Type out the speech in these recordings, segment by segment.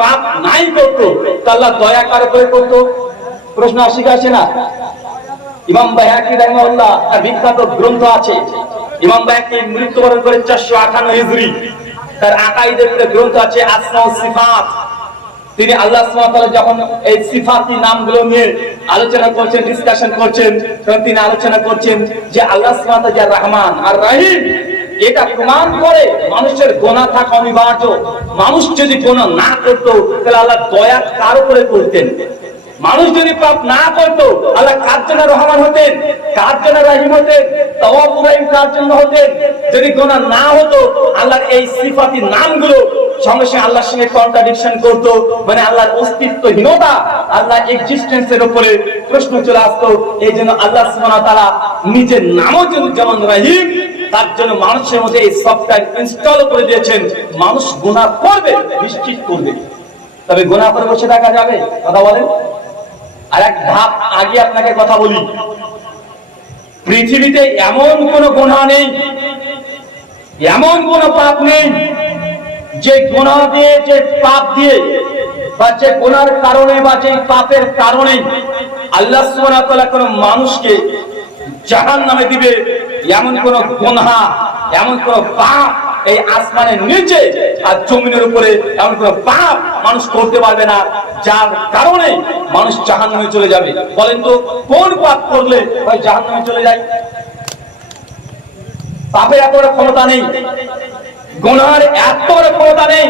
পাপ নাই করতো, আল্লাহ দয়া কার উপরে করতো? প্রশ্ন আসে না? ইমাম বাইহাকি রাহিমাহুল্লাহ তার বিখ্যাত গ্রন্থ আছে। ইমাম বাইহাকি মৃত্যুবরণ করে 458 হিজরি। তার আকাইদের গ্রন্থ আছে আসমা ও সিফাত। তিনি আল্লাহ সুবহানাহু ওয়া তাআলা যখন এই সিফাতি নামগুলো নিয়ে আলোচনা করছেন, ডিসকাশন করছেন, তখন তিনি আলোচনা করছেন যে আল্লাহ সুবহানাহু ওয়া তাআলা রহমান আর রহিম। এটা প্রমাণ করে মানুষের গুনাহ থাকা অনিবার্য। মানুষ যদি গুনাহ না করতো তাহলে আল্লাহ দয়া কার উপরে করতেন? মানুষ যদি পাপ না করতো আল্লাহ কার জন্য রহমান হতেন, কার জন্য রহিম হতেন, তাওয়াব রহিম কার জন্য হতেন? যদি গুনাহ না হতো আল্লাহর এই সিফাতি নামগুলো সঙ্গে সঙ্গে আল্লাহর সঙ্গে কন্ট্রাডিকশন করতো, মানে আল্লাহর অস্তিত্বহীনতা, আল্লাহ এক্সিস্টেন্সের উপরে প্রশ্ন চলে আসতো। এই জন্য আল্লাহ সুবহানাহু ওয়া তাআলা নিজের নামও যেমন রহিম, তার জন্য মানুষের মধ্যে এই সফটওয়্যার ইনস্টল করে দিয়েছেন। মানুষ গুনাহ করবে, নিশ্চিত করবে, তবে গুনাহ করে বসে থাকা যাবে? কথা বলেন। আর এক ধাপ আগে আপনাকে কথা বলি, পৃথিবীতে এমন কোন গুনাহ নেই, এমন কোন পাপ নেই যে গুনাহ দিয়ে, যে পাপ দিয়ে বা যে গুনার কারণে বা যে পাপের কারণে আল্লাহ সুবহানাহু ওয়া তাআলা কোন মানুষকে জাহান্নামে দিবে। এমন কোন গুনাহ, এমন কোন পাপ এই আসমানের নিচে আর জমিনের উপরে এমন কোন পাপ মানুষ করতে পারবে না যার কারণে মানুষ জাহান্নামে চলে যাবে। বলেন তো কোন পাপ করলে ওই জাহান্নামে চলে যায়? পাপের এত বড় ক্ষমতা নেই, গুনাহের এত বড় ক্ষমতা নেই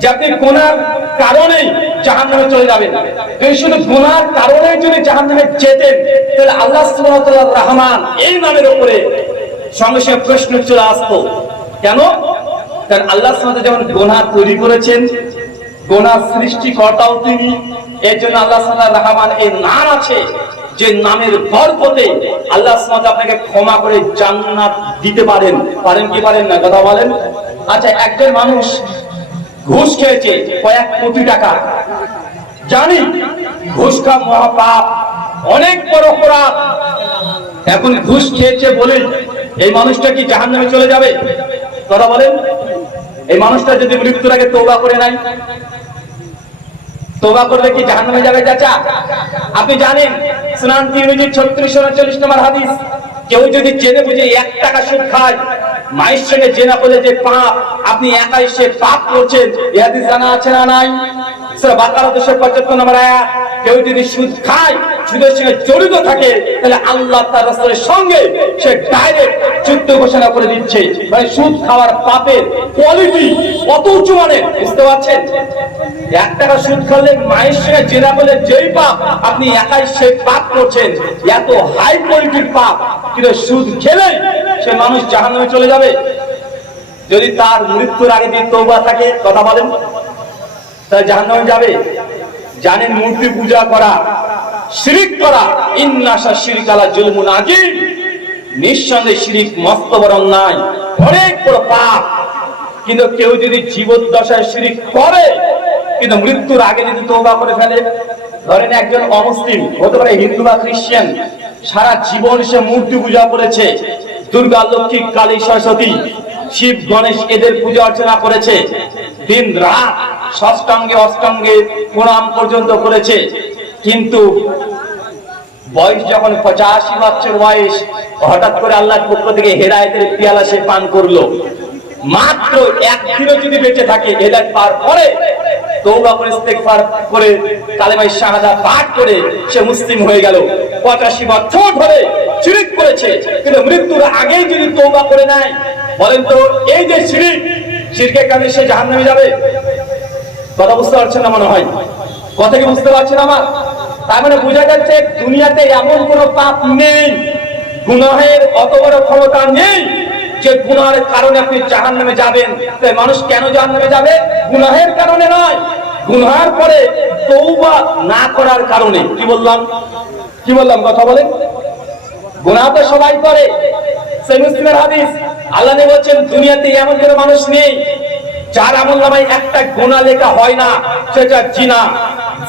যে আপনি গুনার কারণে জাহান্নামে চলে যাবেন। যদি শুধু গুনার কারণে যদি জাহান্নামে যেতেন তাহলে আল্লাহ সুবহানাহু ওয়া তাআলা রহমান এই নামের উপরে সঙ্গে সঙ্গে প্রশ্ন চলে আসতো। কেন? কারণ আল্লাহ সুবহানাহু ওয়া তাআলা যেমন গুনাহ তৈরি করেছেন, গুনাহ সৃষ্টিকর্তাও তিনি। এর জন্য আল্লাহ সুবহানাহু ওয়া তাআলা রহমান এই নাম আছে, যে নামের বরকতে আল্লাহ সুবহানাহু ওয়া তাআলা আপনাকে ক্ষমা করে জান্নাত দিতে পারেন। পারেন কি পারেন না? কথা বলেন। আচ্ছা, একজন মানুষ ঘুষ খেয়েছে কয়েক কোটি টাকা, জানি ঘুষ খাওয়া মহাপাপ, অনেক বড় অপরাধ। এখন ঘুষ খেয়েছে বলে এই মানুষটা কি জাহান্নামে চলে যাবে? কথা বলেন। এই মানুষটা যদি মৃত্যুর আগে তওবা করে নাই, তওবা করলে কি জাহান্নামে যাবে? চাচা আপনি জানেন সুনান তিরমিজির 3639 নম্বর হাদিস, কেউ যদি জেনে বুঝে 1 টাকা সুদ খায়, মায়ের সঙ্গে জেনা বলে যে পাপ, আপনি একাই সে পাপ করছেন। এই হাদিস জানা আছে না নাই? সূরা বাকারা 275 নম্বর আয়াত। কেউ যদি সুদ খায়, সুদের সঙ্গে জড়িত থাকে, তাহলে আল্লাহ তার রাসূলের সঙ্গে সে ডাইরেক্ট যুদ্ধ ঘোষণা করে দিচ্ছে। মানে সুদ খাওয়ার পাপের কোয়ালিটি কত উঁচু মানের, বুঝতে পারছেন? 1 টাকা সুদ খেলে মায়ের সঙ্গে জেনা বলে যেই পাপ, আপনি একাই সে পাপ করছেন, এত হাই কোয়ালিটির পাপ। কিন্তু সুদ খেলে সে মানুষ জাহান্নামে চলে যাবে যদি তার মৃত্যুর আগে যদি তওবা থাকে। কথা বলেন, তাহলে জাহান্নামে যাবে? জানেন মূর্তি পূজা করা, শিরক করা, ইন্নাশা শিরক আলা জুলমুন আযীম, নিঃসন্দেহে শিরক মস্ত বড় অন্যায়, অনেক বড় পাপ। কিন্তু কেউ যদি জীবদ্দশায় শিরক করে কিন্তু মৃত্যুর আগে যদি তওবা করে ফেলে, ধরেন একজন অমুসলিম হতে পারে, হিন্দু বা খ্রিস্টান, সারা জীবন সে মূর্তি পূজা করেছে, দুর্গা, লক্ষ্মী, কালী, সরস্বতী, শিব, গণেশ এদের পূজা অর্চনা করেছে, দিন রাত ষষ্ঠাঙ্গে অষ্টাঙ্গে প্রণাম পর্যন্ত করেছে। কিন্তু বয়স যখন 85 বছর বয়স, হঠাৎ করে আল্লাহর পক্ষ থেকে হেদায়েতের পেয়ালা সে পান করলো। মাত্র 1 দিনও যদি বেঁচে থাকে, হেদায়েত পাওয়ার পরে তওবা করে ইস্তেগফার করে কালেমায়ে শাহাদাত পাঠ করে সে মুসলিম হয়ে গেল। 85 বছর ধরে শিরক করেছে, কিন্তু মৃত্যুর আগেই যদি তওবা করে নেয়, বলেন তো এই যে শিরক, শিরকের কারণে সে জাহান্নামে যাবে? কথা বুঝতে পারছেন না মনে হয়? কথা কি বুঝতে পারছেন আমার? তার মানে বোঝা যাচ্ছে দুনিয়াতে এমন কোন পাপ নেই, গুনাহের অত বড় ক্ষমতা নেই যে গুনাহের কারণে আপনি জাহান্নামে যাবেন। তাই মানুষ কেন জাহান্নামে যাবে? গুনাহের কারণে নয়, গুনাহের পরে তওবা না করার কারণে। কি বললাম? কি বললাম? কথা বলেন। গুনাহ তো সবাই করে, সেই মুসলিমের হাদিস। আল্লাহ নবী বলেন দুনিয়াতে এমন কোন মানুষ নেই যার আমলনামায় একটা গুনাহ লেখা হয় না, সেটা জিনা।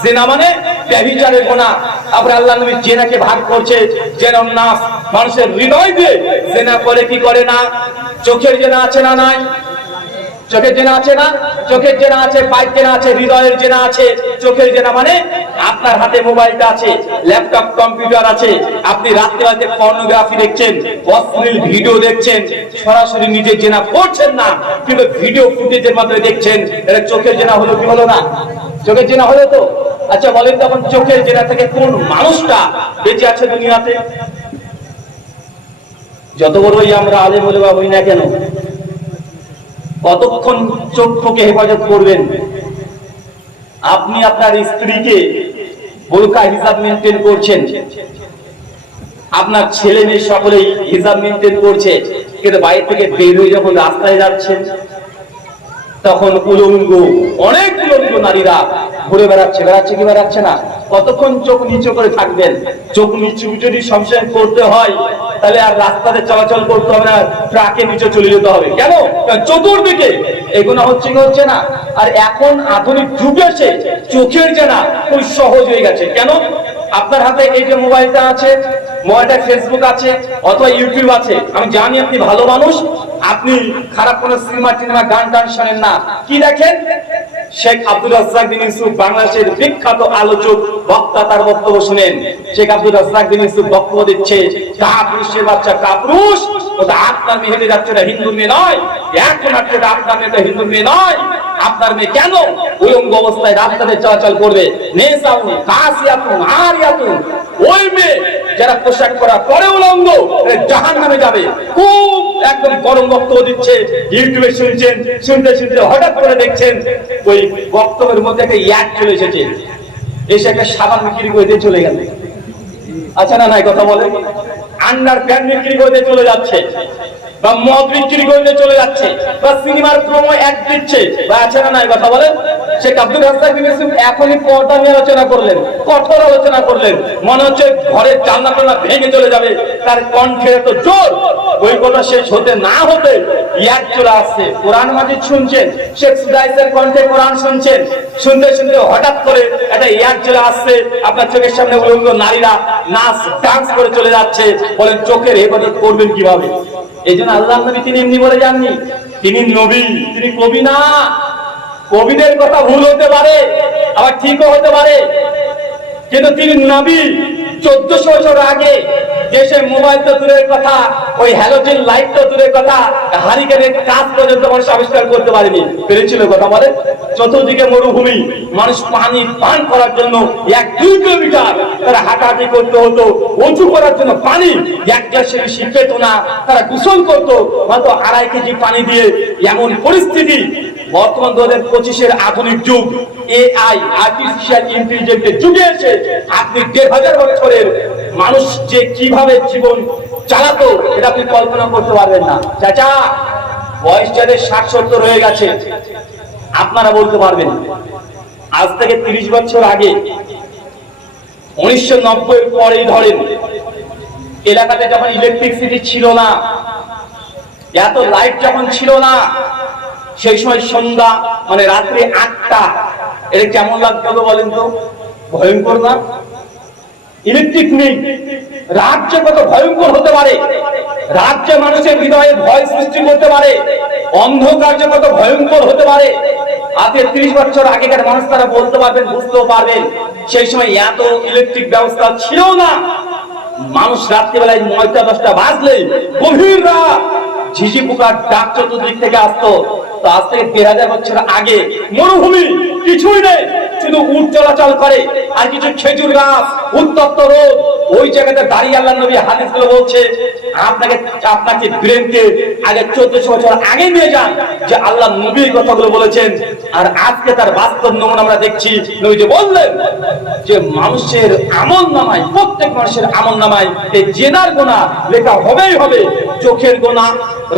জিনা মানে ব্যভিচারের গুনাহ। আবার আল্লাহ নবী জিনাকে ভাগ করছে, জেনার নাস, মানুষের হৃদয় দিয়ে জিনা করে কি করে না? চোখের জিনা আছে না নাই? চোখের জেনা আছে না? চোখের জেনা আছে, পায়ের জেনা আছে, হৃদয়ের জেনা আছে। চোখের জেনা মানে আপনার হাতে মোবাইলটা আছে, ল্যাপটপ কম্পিউটার আছে, আপনি রাতে রাতে পর্নোগ্রাফি দেখছেন, অশ্লীল ভিডিও দেখছেন, সরাসরি নিজের জেনা করছেন না কিন্তু ভিডিও ফুটেজের মাধ্যমে দেখছেন, এটা চোখের জেনা হলো কি হলো না? চোখের জেনা হলো তো। আচ্ছা বলেন তো, এখন চোখের জেনা থেকে কোন মানুষটা বেঁচে আছে দুনিয়াতে? যত বড়ই আমরা আলেম ওলামা হই না কেন, কতক্ষণ চক্ষুকে হেফাজত করবেন? আপনি আপনার স্ত্রীকে বোরকা হিসাব মেনটেন করছেন, আপনার ছেলে মেয়ে সকলেই হিসাব মেনটেন করছে, কিন্তু বাইরে থেকে বের হয়ে যখন রাস্তায় যাচ্ছেন তখন উলঙ্গ, অনেক উলঙ্গ নারীরা ঘুরে বেড়াচ্ছে। বেড়াচ্ছে কি বেড়াচ্ছে না? কতক্ষণ চোখ নিচু করে থাকবেন? চোখ নিচু যদি সবসময় করতে হয় তাহলে আর রাস্তাতে চলাচল করতে হবে না, ট্রাকে নিচে চলে যেতে হবে। কেন? চতুর্দিকে এগুলো হচ্ছে কি হচ্ছে না? আর এখন আধুনিক যুগে এসে চোখের জেনা খুব সহজ হয়ে গেছে। কেন? আপনার হাতে এই যে মোবাইলটা আছে, মোবাইলটা ফেসবুক আছে অথবা ইউটিউব আছে। আমি জানি আপনি ভালো মানুষ, আপনি খারাপ কোন সিনেমা টিনেমা গান টান শোনেন না। কি দেখেন? শেখ আব্দুর রাজ্জাক বিন ইউসুফ, বাংলাদেশের বিখ্যাত আলোচক বক্তা, তার বক্তব্য শুনেন। শেখ আব্দুর রাজ্জাক বিন ইউসুফ বক্তব্য দিচ্ছে, কাপুরুষের বাচ্চা কাপুরুষ, ওটা আপনার মেয়ে হেঁটে যাচ্ছে, হিন্দুর মেয়ে নয়। এখন আপনার মেয়েটা হিন্দুর মেয়ে নয়। আপনার মেয়ে কেন উলঙ্গ অবস্থায় রাস্তাতে চলাচল করবে? নেসাউন কাসিয়াতুন আরিয়াতুন, ওই মেয়ে যারা পোশাক পরা পরে উলঙ্গ জাহান্নামে যাবে। খুব একদম গরম বক্তব্য দিচ্ছে, ইউটিউবে শুনছেন, শুনতে শুনতে হঠাৎ করে দেখছেন ওই বক্তব্যের মধ্যে একটা ইয়াদ চলে এসেছে, এসে একটা সাবান বিক্রি করে দিয়ে চলে গেল। আচ্ছা না নাই কথা বলে? আন্ডার প্যান্ট বিক্রি করে চলে যাচ্ছে, বা মদ বিক্রি করে চলে যাচ্ছে, বা সিনেমার প্রোমো অ্যাড দিচ্ছে, বা আছে না নাই কথা বলেন? শেখ আব্দুর রাজ্জাক বিন ইউসুফ এখনই পর্দা নিয়ে আলোচনা করলেন, কঠোর আলোচনা করলেন। মনে হচ্ছে ঘরের জানলা ভেঙে চলে যাবে, তার কণ্ঠে এত জোর। ওই কথা শেষ হতে না হতে ইয়াদ চলে আসছে। কোরআন মাজিদ শুনছেন, শেখ সুদাইসের কণ্ঠে কোরআন শুনছেন, শুনতে শুনতে হঠাৎ করে একটা ইয়াদ চলে আসছে, আপনার চোখের সামনে উলঙ্গ নারীরা নাচ ডান্স করে চলে যাচ্ছে। বলেন চোখের হেফাজত করবেন কিভাবে? এই জন্য আল্লাহ নবী তিনি এমনি বলে যাননি, তিনি নবী, তিনি কবি না। কবিদের কথা ভুল হতে পারে, আবার ঠিকও হতে পারে, কিন্তু তিনি নবী। 1400 বছর আগে দেশে মোবাইল তো দূরের কথা, ওই হ্যালোজেন লাইট তো দূরের কথা, হারিকেনের কাজ পর্যন্ত মানুষ আবিষ্কার করতে পারেনি। পেরেছিল কথা বলে? চতুর্দিকে মরুভূমি, মানুষ পানি পান করার জন্য 1-2 কিলোমিটার তারা হাঁটাহাঁটি করতে হতো। উঁচু করার জন্য পানি 1 গ্লাসের বেশি পেত না, তারা গোসল করতো মাত্র 2.5 কেজি পানি দিয়ে। এমন পরিস্থিতি। বর্তমান 2025-এর আধুনিক যুগ, এআই আর্টিফিশিয়াল ইন্টেলিজেন্সের যুগে এসে আপনি 1500 বছরের মানুষ যে কিভাবে জীবন চালাতো এটা আপনি কল্পনা করতে পারবেন না। চাচা, বয়স যাদের 60-70 হয়ে গেছে আপনারা বলতে পারবেন, আজ থেকে 30 বছর আগে 1990-এর পরেই ধরেন, এলাকাতে যখন ইলেকট্রিসিটি ছিল না, এত লাইট যখন ছিল না, সেই সময় সন্ধ্যা মানে রাত্রি 8টা, এটা কেমন লাগতো বলেন তো? ভয়ঙ্কর না? ইলেকট্রিক নেই, রাজ্য কত ভয়ঙ্কর হতে পারে, রাজ্যে মানুষের হৃদয়ে ভয় সৃষ্টি করতে পারে, অন্ধকার যে কত ভয়ঙ্কর হতে পারে। আজকে 30 বছর আগেকার মানুষ তারা বলতে পারবেন, বুঝতেও পারবেন। সেই সময় এত ইলেকট্রিক ব্যবস্থা ছিল না। মানুষ রাত্রিবেলায় 9টা-10টা বাজলেই গভীর রাত ঝিঝি পোকার ডাক চতুর্দিক থেকে আসতো। তো আজ থেকে 1000 বছর আগে মরুভূমি, কিছুই নেই, শুধু উট চলাচল করে আর কিছু খেজুর গাছ, উত্তপ্ত রোদ। ওই জায়গাতে দাঁড়িয়ে আল্লাহ নবী হাদিসগুলো বলছে, আপনাকে ব্রেনকে আগে 1400 বছর আগে নিয়ে যান যে আল্লাহ নবী কথাগুলো বলেছেন। আর আজকে তার বাস্তব নমুনা আমরা দেখছি। নবী যে বললেন যে মানুষের আমল নামায়, প্রত্যেক মানুষের আমল নামায় এই জেনার গোনা লেখা হবেই হবে। চোখের গোনা,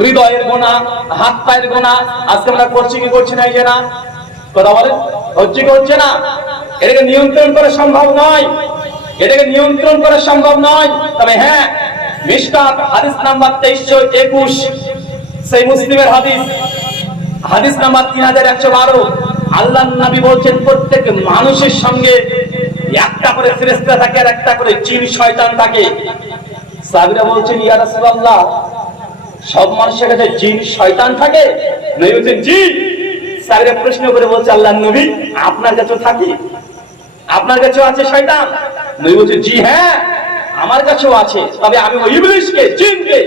হৃদয়ের গোনা, হাত পায়ের গোনা। আজকে আমরা করছি কি করছি না এই জেনা? কথা বলেন, হচ্ছে কি হচ্ছে না? এটাকে নিয়ন্ত্রণ করা সম্ভব নয়, এটাকে নিয়ন্ত্রণ করা সম্ভব নয়। তবে হ্যাঁ, মিশকাত হাদিস নাম্বার 2321, সেই মুসলিমের হাদিস, হাদিস নাম্বার 3112, আল্লাহর নবী বলছেন প্রত্যেক মানুষের সঙ্গে একটা করে ফেরেশতা থাকে আর একটা করে জিন শয়তান থাকে। সাহাবীরা বলছেন, ইয়া রাসূলুল্লাহ, সব মানুষের কাছে জিন শয়তান থাকে? নবী বলছেন জি। স্যারের প্রশ্ন করে বলছে আল্লাহর নবী আপনার কাছেও থাকে? আপনার কাছেও আছে শয়তান? নবী বলছে জি হ্যাঁ আমার কাছেও আছে, তবে আমি ওই ইবলিশকে জিনকে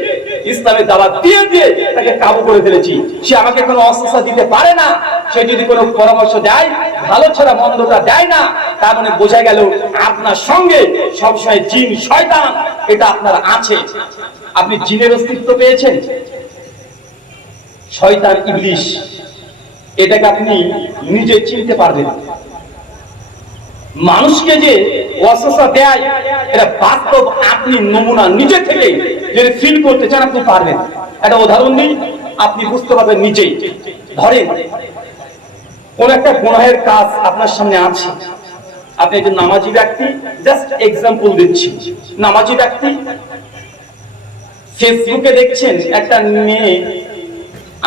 ইসলামের দাওয়াত দিয়ে দিয়ে তাকে কাবু করে ফেলেছি। সে আমাকে কোনো অস্ত্র দিতে পারে না, সে যদি কোনো পরামর্শ দেয় ভালো ছাড়া মন্দটা দেয় না। তার মানে বোঝা গেল আপনার সঙ্গে সবসময় জিন শয়তান এটা আপনার আছে। আপনি জিনের অস্তিত্ব পেয়েছেন, শয়তান ইবলিশ এটাকে আপনি নিজে চিনতে পারবেন। মানুষকে যে ওয়াসওয়াসা দেয় এটা বাস্তব, আপনি নমুনা নিজে থেকে যদি ফিল করতে চান আপনি পারবেন। একটা উদাহরণ দিই, আপনি বুঝতে পারবেন নিজেই। ধরেন কোন একটা গুনাহের কাজ আপনার সামনে আছে, আপনি একজন নামাজি ব্যক্তি, জাস্ট এক্সাম্পল দিচ্ছি, নামাজি ব্যক্তি ফেসবুকে দেখছেন একটা মেয়ে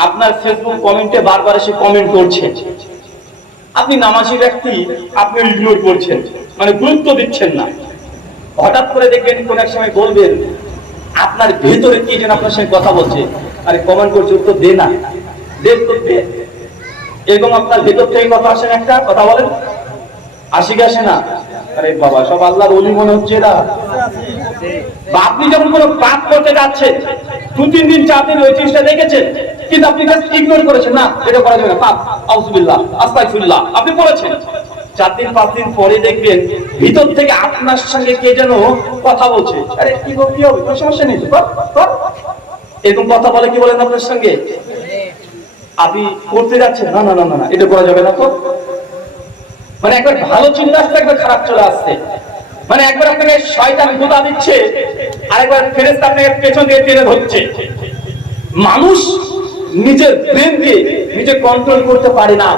আপনার ফেসবুক কমেন্টে বারবার এসে কমেন্ট করছে, আপনি নামাজি ব্যক্তি আপনি ইগনোর করছেন, মানে গুরুত্ব দিচ্ছেন না। হঠাৎ করে দেখবেন কোন এক সময় বলবেন আপনার ভেতরে কি যেন আপনার সঙ্গে কথা বলছে, আরে কমেন্ট করছে উত্তর দে না, দে তো দে। এরকম আপনার ভেতর থেকে কথা আসেন, একটা কথা বলেন আসি কি আসে না? আরে বাবা সব আল্লাহর ওলি মনে হচ্ছে এরা। বা আপনি যখন কোনো পাপ করতে যাচ্ছেন 2-3 দিন 4 দিন ওই জিনিসটা দেখেছেন, কিন্তু আপনি জাস্ট ইগনোর করেছেন, না এটা করা যাবে না, পাপ, আউযুবিল্লাহ, আস্তাগফিরুল্লাহ, আপনি বলেছেন। 4 দিন 5 দিন পরে দেখবেন ভিতর থেকে আপনার সঙ্গে কে যেন কথা বলছে, আরে কি কি হবে, কোনো সমস্যা নেই তো, এরকম কথা বলে কি বলেন আপনার সঙ্গে? আপনি করতে যাচ্ছেন, না না না না এটা করা যাবে না তো। মানে একবার ভালো চিন্তা আসছে, একবার খারাপ চলে আসছে। মানে একবার আপনাকে শয়তান গোদা দিচ্ছে, আরেকবার ফেরেশতা আপনাকে পেছন দিয়ে টেনে ধরছে। মানুষ নিজের ব্রেন দিয়ে নিজে কন্ট্রোল করতে পারে না,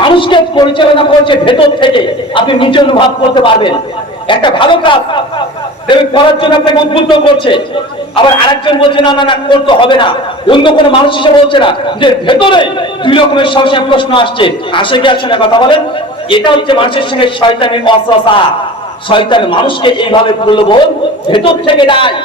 মানুষকে পরিচালনা করছে ভেতর থেকে। আপনি নিজে অনুভব করতে পারবেন। একটা ভালো কাজ করার জন্য আপনাকে উদ্বুদ্ধ করছে, আবার আরেকজন বলছে না না না করতে হবে না, অন্য কোনো মানুষ হিসেবে বলছে না, যে ভেতরে দুই রকমের সবসময় প্রশ্ন আসছে, আসে কি আসে না, কথা বলেন। এটা হচ্ছে মানুষের সঙ্গে শয়তানের ওয়াসওয়াসা। শয়তান মানুষকে এইভাবে প্রলোভন ভেতর থেকে দেয়।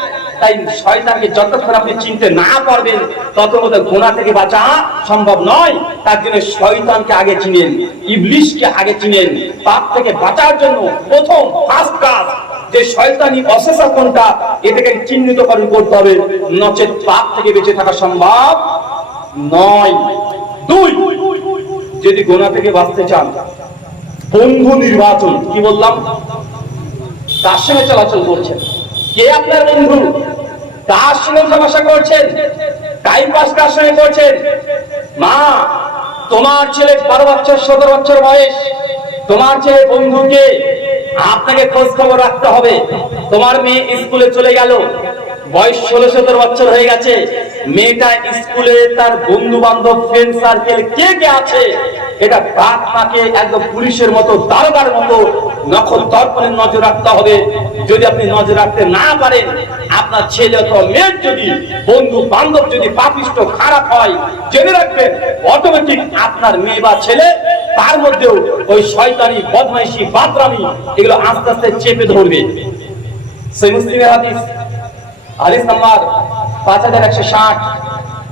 তাই শয়তানকে যতক্ষণ আপনি চিনতে না পারবেন ততক্ষণ গুনাহ থেকে বাঁচা সম্ভব নয়। তার জন্য শয়তানকে আগে চিনেন, ইবলিশকে আগে চিনেন। পাপ থেকে বাঁচার জন্য প্রথম ফার্স্ট কাজ যে শয়তানি অসেসা কোনটা এটাকে চিহ্নিতকরণ করতে হবে, নচেত পাপ থেকে বেঁচে থাকা সম্ভব নয়। 2, যদি গুনাহ থেকে বাঁচতে চান বন্ধু নির্বাচন। কি বললাম? কার সঙ্গে চলাচল করছেন, কে আপনার বন্ধু, কার সঙ্গে তামাশা করছেন, টাইম পাস কার সঙ্গে করছেন। মা তোমার ছেলে 12 বছর 17 বছর বয়স, তোমার ছেলে বন্ধুকে আপনাকে খোঁজ খবর রাখতে হবে। তোমার মেয়ে স্কুলে চলে গেল, বয়স 16-17 বছর হয়ে গেছে, মেয়েটা স্কুলে তার বন্ধু বান্ধব ফ্রেন্ড সার্কেল কে কে আছে এটা বাপ মাকে একদম পুলিশের মতো দারোগার মতো নখল দর্পণে নজর রাখতে হবে। যদি আপনি নজর রাখতে না পারেন, আপনার ছেলে অথবা মেয়ের যদি বন্ধু বান্ধব যদি পাপিষ্ট খারাপ হয়, জেনে রাখবেন অটোমেটিক আপনার মেয়ে বা ছেলে তার মধ্যেও ওই শয়তানি বদমাইশি বাদরামি এগুলো আস্তে আস্তে চেপে ধরবে। সেই মুসলিমের হাদিস, হাদিস নাম্বার 5160।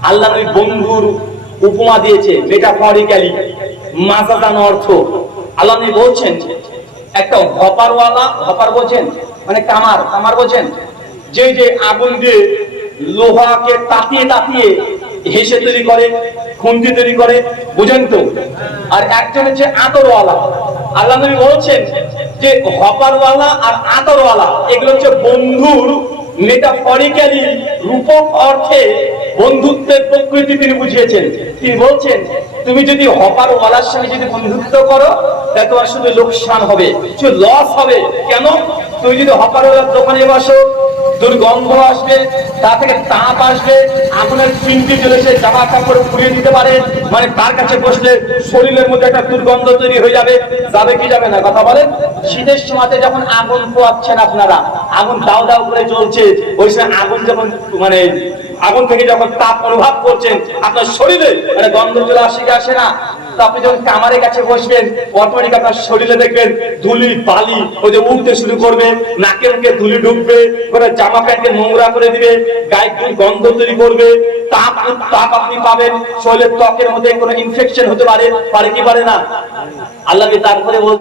আল্লাহ নবী বন্ধুর উপমা দিয়েছে মেটাফরিক্যালি, মাজাজান অর্থ। আল্লাহ নবী বলছেন একটা হপারওয়ালা, হপার বোঝেন মানে কামার, কামার বোঝেন যে যে আগুন দিয়ে লোহাকে তাতিয়ে তাতিয়ে হেসে তৈরি করে, খুন্তি তৈরি করে, বুঝেন তো। আর একজন হচ্ছে আতরওয়ালা। আল্লাহ নবী বলছেন যে হপারওয়ালা আর আতরওয়ালা এগুলো হচ্ছে বন্ধুর মেটাফরিক্যালি রূপক অর্থে বন্ধুত্বের প্রকৃতি তিনি বুঝিয়েছেন। তিনি বলছেন তুমি যদি হপারওয়ালার সঙ্গে যদি বন্ধুত্ব করো তাহলে তোমার শুধু লোকসান হবে, শুধু লস হবে। কেন? তুমি যদি হপারওয়ালার দোকানে বসো দুর্গন্ধ আসবে, তা থেকে তাপ আসবে, আগুনের চিমটি জ্বলেছে জামা কাপড় পুড়িয়ে দিতে পারে, মানে তার কাছে বসলে শরীরের মধ্যে একটা দুর্গন্ধ তৈরি হয়ে যাবে। যাবে কি যাবে না, কথা বলেন। শীতের সময়তে যখন আগুন পোয়াচ্ছেন আপনারা, আগুন দাও দাও করে জ্বলছে, ওই সময় আগুন যখন মানে আগুন থেকে যখন তাপ অনুভব করছেন আপনার শরীরে মানে গন্ধ চলে আসে কি আসে না? তো আপনি যখন কামারের কাছে বসবেন অটোমেটিক আপনার শরীরে দেখবেন ধুলি বালি ওই যে উঠতে শুরু করবে, নাকে মুখে ধুলি ঢুকবে, করে জামা প্যান্টকে নোংরা করে দিবে, গায়ে গন্ধ তৈরি করবে, তাপ আপনি পাবেন, শরীরের ত্বকের মধ্যে কোনো ইনফেকশন হতে পারে কি পারে না। আল্লাহ তারপরে বলতে